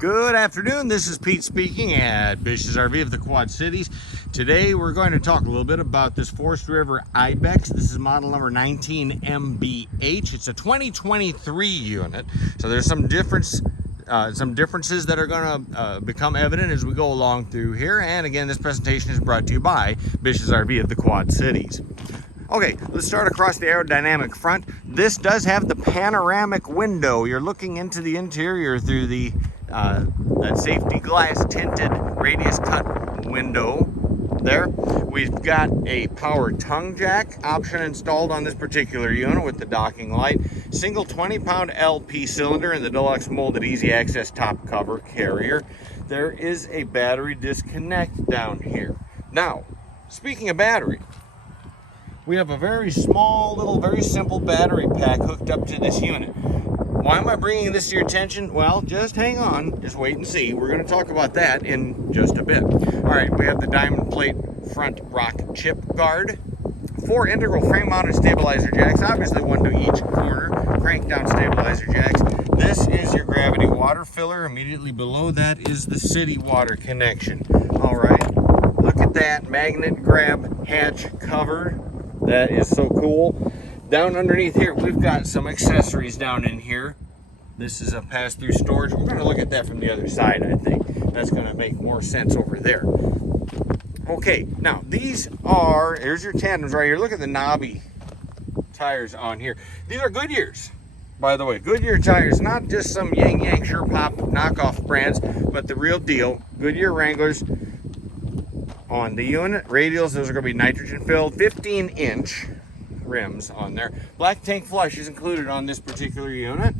Good afternoon, this is Pete speaking at Bish's RV of the Quad Cities. Today we're going to talk a little bit about this Forest River Ibex. This is model number 19MBH. It's a 2023 unit, so there's some differences that are going to become evident as we go along through here. And again, this presentation is brought to you by Bish's RV of the Quad Cities. Okay, let's start across the aerodynamic front. This does have the panoramic window. You're looking into the interior through the that safety glass tinted radius cut window there. We've got a power tongue jack option installed on this particular unit with the docking light. Single 20-pound LP cylinder in the deluxe molded easy access top cover carrier. There is a battery disconnect down here. Now, speaking of battery, we have a very small, little, very simple battery pack hooked up to this unit. Why am I bringing this to your attention? Well, just hang on, just wait and see. We're going to talk about that in just a bit. All right, we have the diamond plate front rock chip guard, 4 integral frame mounted stabilizer jacks, obviously one to each corner, crank down stabilizer jacks. This is your gravity water filler. Immediately below that is the city water connection. All right, look at that magnet grab hatch cover. That is so cool. Down underneath here, we've got some accessories down in here. This is a pass-through storage. We're going to look at that from the other side, I think. That's going to make more sense over there. Okay, now here's your tandems right here. Look at the knobby tires on here. These are Goodyears, by the way. Goodyear tires, not just some Yang Sure Pop knockoff brands, but the real deal. Goodyear Wranglers on the unit. Radials, those are going to be nitrogen filled, 15-inch rims on there. Black tank flush is included on this particular unit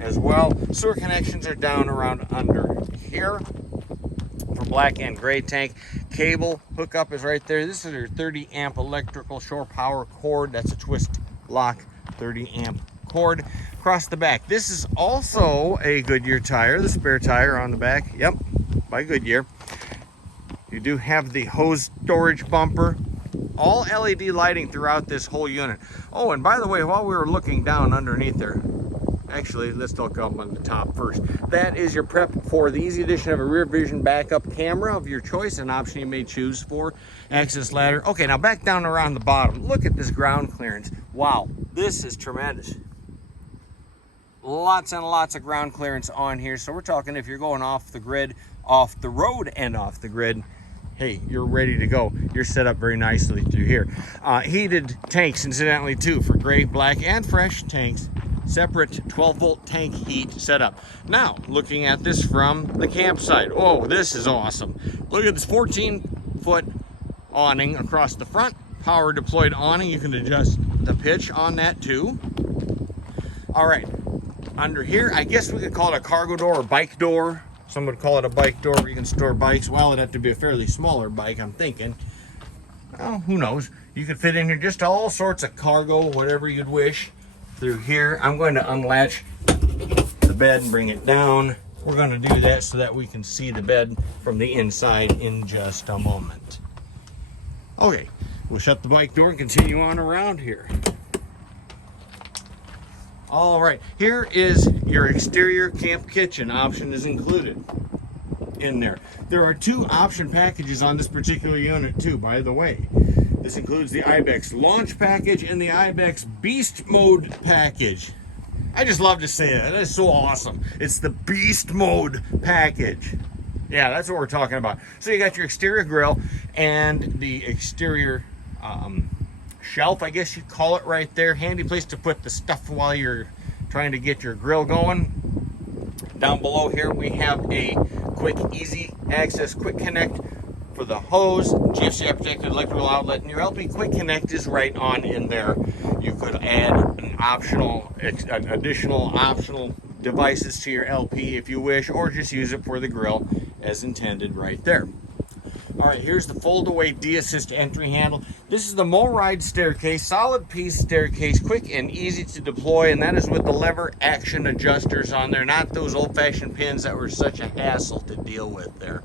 as well. Sewer connections are down around under here for black and gray tank. Cable hookup is right there. This is your 30 amp electrical shore power cord. That's a twist lock 30 amp cord. Across the back, this is also a Goodyear tire, the spare tire on the back. Yep, by Goodyear. You do have the hose storage bumper. All LED lighting throughout this whole unit. Oh, and by the way, while we were looking down underneath there, actually, let's look up on the top first. That is your prep for the easy addition of a rear vision backup camera of your choice, an option you may choose for. Access ladder. Okay, now back down around the bottom. Look at this ground clearance. Wow, this is tremendous. Lots and lots of ground clearance on here. So we're talking if you're going off the grid, off the road and off the grid, hey, you're ready to go. You're set up very nicely through here. Heated tanks, incidentally, too, for gray, black, and fresh tanks. Separate 12-volt tank heat setup. Now, looking at this from the campsite. Oh, this is awesome. Look at this 14-foot awning across the front. Power deployed awning. You can adjust the pitch on that, too. All right. Under here, I guess we could call it a cargo door or bike door. Some would call it a bike door where you can store bikes. Well, it'd have to be a fairly smaller bike, I'm thinking. Well, who knows? You could fit in here just all sorts of cargo, whatever you'd wish, through here. I'm going to unlatch the bed and bring it down. We're going to do that so that we can see the bed from the inside in just a moment. Okay, we'll shut the bike door and continue on around here. All right, here is your exterior camp kitchen. Option is included in there. There are 2 option packages on this particular unit too, by the way. This includes the Ibex launch package and the Ibex beast mode package. I just love to say that. That is so awesome. It's the beast mode package. Yeah, that's what we're talking about. So you got your exterior grill and the exterior shelf, I guess you'd call it, right there. Handy place to put the stuff while you're trying to get your grill going. Down below here we have a quick easy access quick connect for the hose, GFCI protected electrical outlet, and your LP quick connect is right on in there. You could add an additional optional devices to your LP if you wish, or just use it for the grill as intended right there. All right, here's the fold-away D-assist entry handle. This is the MoRide staircase, solid piece staircase, quick and easy to deploy, and that is with the lever action adjusters on there, not those old-fashioned pins that were such a hassle to deal with there.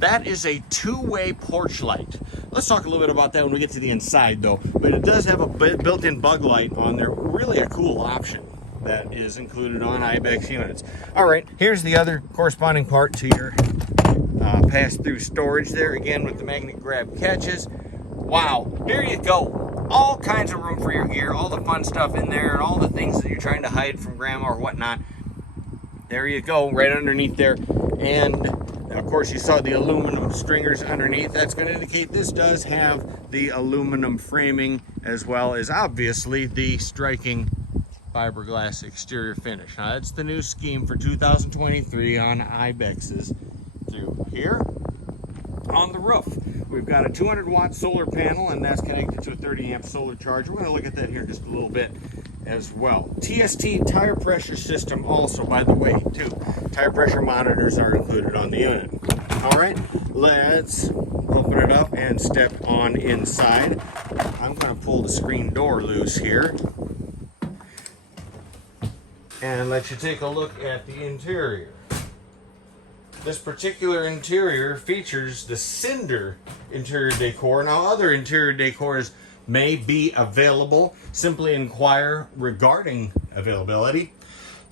That is a 2-way porch light. Let's talk a little bit about that when we get to the inside, though. But it does have a built-in bug light on there, really a cool option. that is included on Ibex units. All right, here's the other corresponding part to your pass-through storage there, again with the magnet grab catches. Wow, here you go. All kinds of room for your gear, all the fun stuff in there, and all the things that you're trying to hide from grandma or whatnot. There you go, right underneath there. And of course you saw the aluminum stringers underneath. That's going to indicate this does have the aluminum framing, as well as obviously the striking fiberglass exterior finish. Now that's the new scheme for 2023 on Ibexes. Through here on the roof, we've got a 200 watt solar panel, and that's connected to a 30 amp solar charger. We're going to look at that here in just a little bit as well. TST tire pressure system also, by the way, too. Tire pressure monitors are included on the unit. All right, let's open it up and step on inside. I'm going to pull the screen door loose here and let you take a look at the interior. This particular interior features the Cinder interior decor. Now, other interior decors may be available. Simply inquire regarding availability.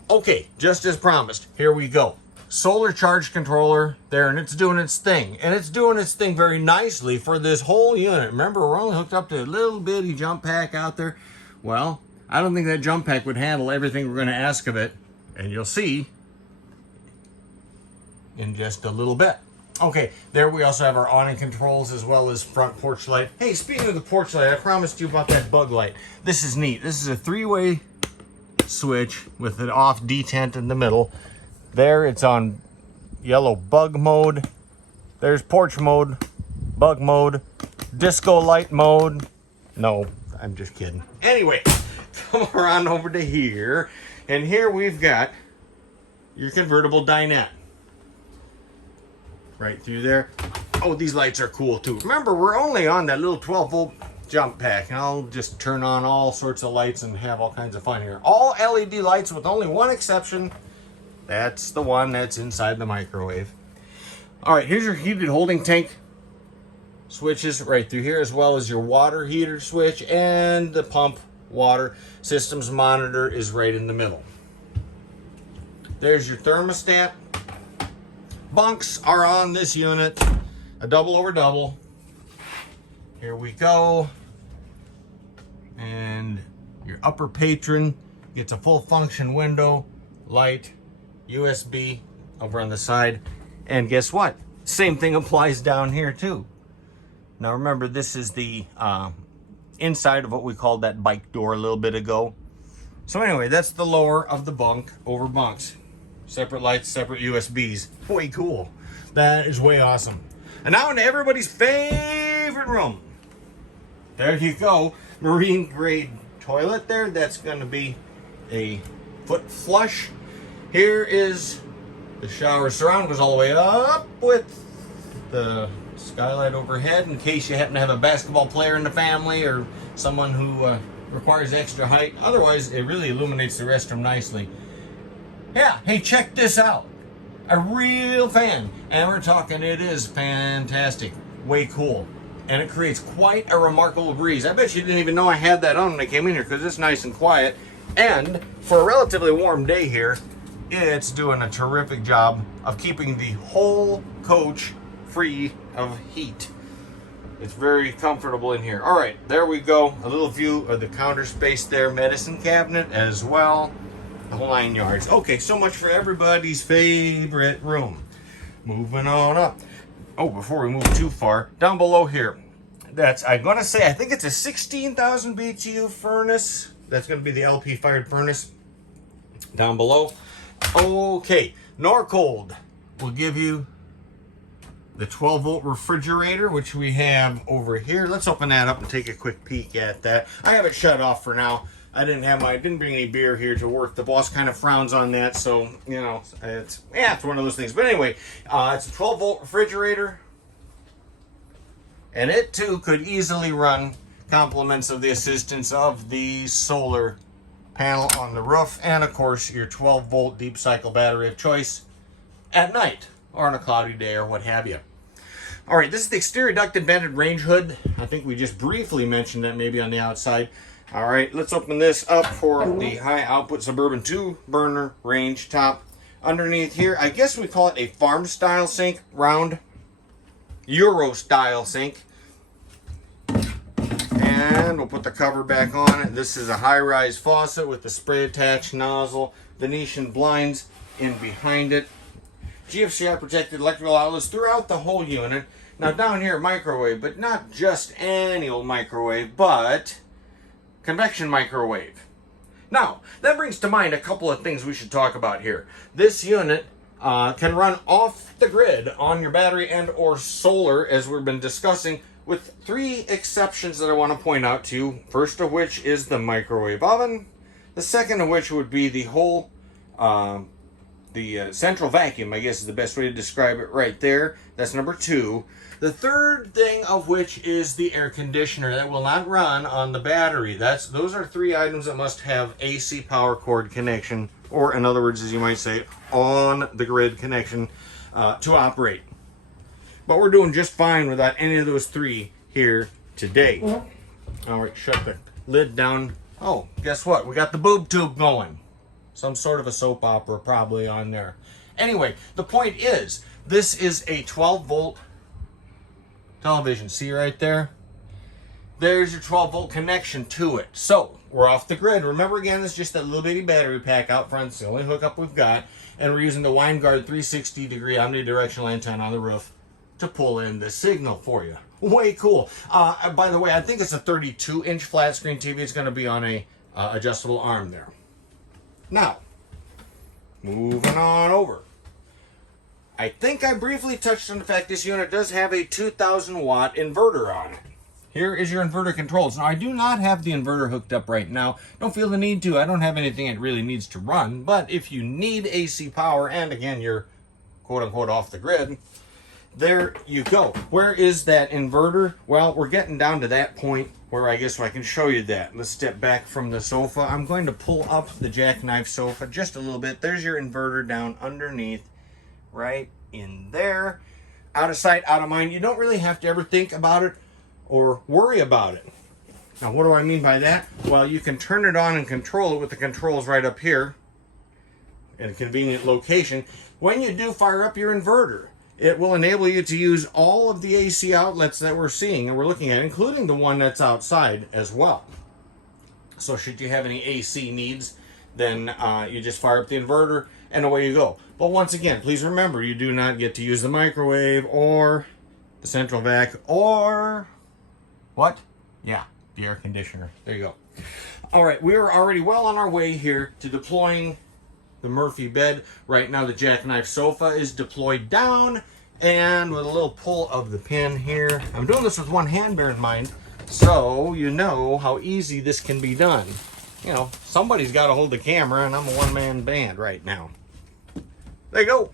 Okay, just as promised, here we go. Solar charge controller there, and it's doing its thing. And it's doing its thing very nicely for this whole unit. Remember, we're only hooked up to a little bitty jump pack out there. Well, I don't think that jump pack would handle everything we're going to ask of it. And you'll see in just a little bit. Okay, there we also have our awning controls as well as front porch light. Hey, speaking of the porch light, I promised you about that bug light. This is neat. This is a 3-way switch with an off detent in the middle. There, it's on yellow bug mode. There's porch mode, bug mode, disco light mode. No, I'm just kidding. Anyway, come around over to here, and here we've got your convertible dinette. Right through there. Oh, these lights are cool too. Remember, we're only on that little 12-volt jump pack. And I'll just turn on all sorts of lights and have all kinds of fun here. All LED lights with only one exception. That's the one that's inside the microwave. All right, here's your heated holding tank switches right through here, as well as your water heater switch, and the pump water systems monitor is right in the middle. There's your thermostat. Bunks are on this unit, a double over double. Here we go. And your upper patron gets a full function window, light, USB over on the side. And guess what? Same thing applies down here too. Now remember, this is the inside of what we called that bike door a little bit ago. So anyway, that's the lower of the bunk over bunks. Separate lights, separate USBs. Way cool. That is way awesome. And now into everybody's favorite room. There you go. Marine grade toilet there. That's going to be a foot flush. Here is the shower surround. Goes all the way up with the skylight overhead in case you happen to have a basketball player in the family or someone who requires extra height. Otherwise, it really illuminates the restroom nicely. Yeah, hey, check this out. A real fan. And we're talking, it is fantastic. Way cool. And it creates quite a remarkable breeze. I bet you didn't even know I had that on when I came in here because it's nice and quiet. And for a relatively warm day here, it's doing a terrific job of keeping the whole coach free of heat. It's very comfortable in here. All right, there we go. A little view of the counter space there. Medicine cabinet as well. The whole 9 yards. Okay, so much for everybody's favorite room. Moving on up. Oh, before we move too far, down below here, that's, I'm going to say, I think it's a 16,000 BTU furnace. That's going to be the LP fired furnace down below. Okay, Norcold will give you the 12-volt refrigerator, which we have over here. Let's open that up and take a quick peek at that. I have it shut off for now. I didn't bring any beer here to work. The boss kind of frowns on that, so, you know, it's one of those things. But anyway, it's a 12-volt refrigerator, and it too could easily run compliments of the assistance of the solar panel on the roof, and of course your 12-volt deep cycle battery of choice at night or on a cloudy day or what have you. All right, this is the exterior ducted vented range hood. I think we just briefly mentioned that maybe on the outside. All right, let's open this up for the high output Suburban 2 burner range top. Underneath here, I guess we call it a farm style sink, round Euro style sink. And we'll put the cover back on it. This is a high-rise faucet with the spray attached nozzle, Venetian blinds in behind it. GFCI protected electrical outlets throughout the whole unit. Now down here, microwave, but not just any old microwave, but convection microwave. Now, that brings to mind a couple of things we should talk about here. This unit can run off the grid on your battery and or solar, as we've been discussing, with 3 exceptions that I want to point out to you. First of which is the microwave oven. The second of which would be the whole, central vacuum, I guess is the best way to describe it right there. That's number 2. The third thing of which is the air conditioner that will not run on the battery. Those are 3 items that must have AC power cord connection, or in other words, as you might say, on the grid connection to operate. But we're doing just fine without any of those 3 here today. All right, shut the lid down. Oh, guess what? We got the boob tube going. Some sort of a soap opera probably on there. Anyway, the point is, this is a 12-volt television. See right there? There's your 12-volt connection to it. So, we're off the grid. Remember again, this is just that little bitty battery pack out front. It's the only hookup we've got. And we're using the WineGuard 360-degree omnidirectional antenna on the roof to pull in the signal for you. Way cool. By the way, I think it's a 32-inch flat screen TV. It's going to be on a adjustable arm there. Now, moving on over. I think I briefly touched on the fact this unit does have a 2,000 watt inverter on it. Here is your inverter controls. Now, I do not have the inverter hooked up right now. Don't feel the need to. I don't have anything it really needs to run. But if you need AC power, and again, you're quote-unquote off the grid, there you go. Where is that inverter? Well, we're getting down to that point where I guess I can show you that. Let's step back from the sofa. I'm going to pull up the jackknife sofa just a little bit. There's your inverter down underneath, right in there. Out of sight, out of mind. You don't really have to ever think about it or worry about it. Now, what do I mean by that? Well, you can turn it on and control it with the controls right up here in a convenient location. When you do fire up your inverter, it will enable you to use all of the AC outlets that we're seeing and we're looking at, including the one that's outside as well. So should you have any AC needs, then you just fire up the inverter and away you go. But once again, please remember, you do not get to use the microwave or the central vac or what? Yeah, the air conditioner. There you go. All right, we are already well on our way here to deploying the Murphy bed. Right now the jackknife sofa is deployed down, and with a little pull of the pin here, I'm doing this with one hand, bear in mind, so you know how easy this can be done. You know, somebody's got to hold the camera, and I'm a one-man band right now. There you go.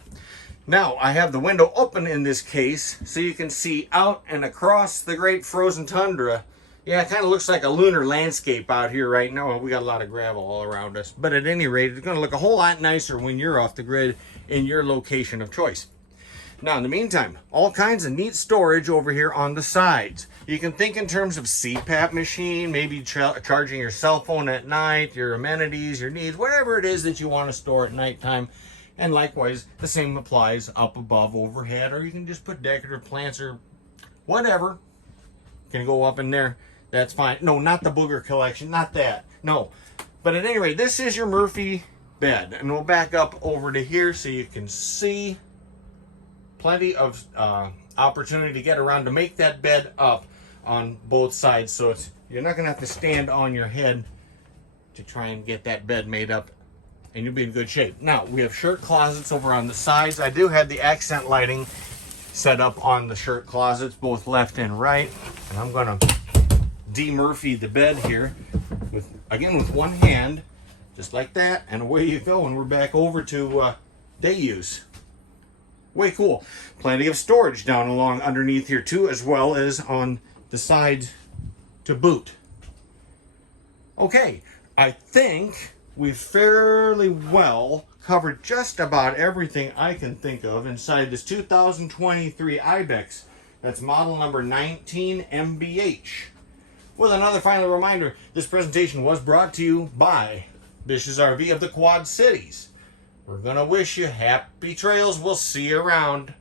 Now I have the window open in this case so you can see out and across the great frozen tundra. Yeah, it kind of looks like a lunar landscape out here right now. We got a lot of gravel all around us. But at any rate, it's going to look a whole lot nicer when you're off the grid in your location of choice. Now, in the meantime, all kinds of neat storage over here on the sides. You can think in terms of CPAP machine, maybe charging your cell phone at night, your amenities, your needs, whatever it is that you want to store at nighttime. And likewise, the same applies up above, overhead, or you can just put decorative plants or whatever. Can go up in there. That's fine. No, not the booger collection. Not that. No. But at any rate, this is your Murphy bed. And we'll back up over to here so you can see plenty of opportunity to get around to make that bed up on both sides. So you're not going to have to stand on your head to try and get that bed made up. And you'll be in good shape. Now, we have shirt closets over on the sides. I do have the accent lighting set up on the shirt closets, both left and right. And I'm going to de-Murphy the bed here, with one hand, just like that, and away you go, and we're back over to day use. Way cool. Plenty of storage down along underneath here too, as well as on the sides to boot. Okay, I think we've fairly well covered just about everything I can think of inside this 2023 Ibex. That's model number 19 MBH. with another final reminder. This presentation was brought to you by Bish's RV of the Quad Cities. We're going to wish you happy trails. We'll see you around.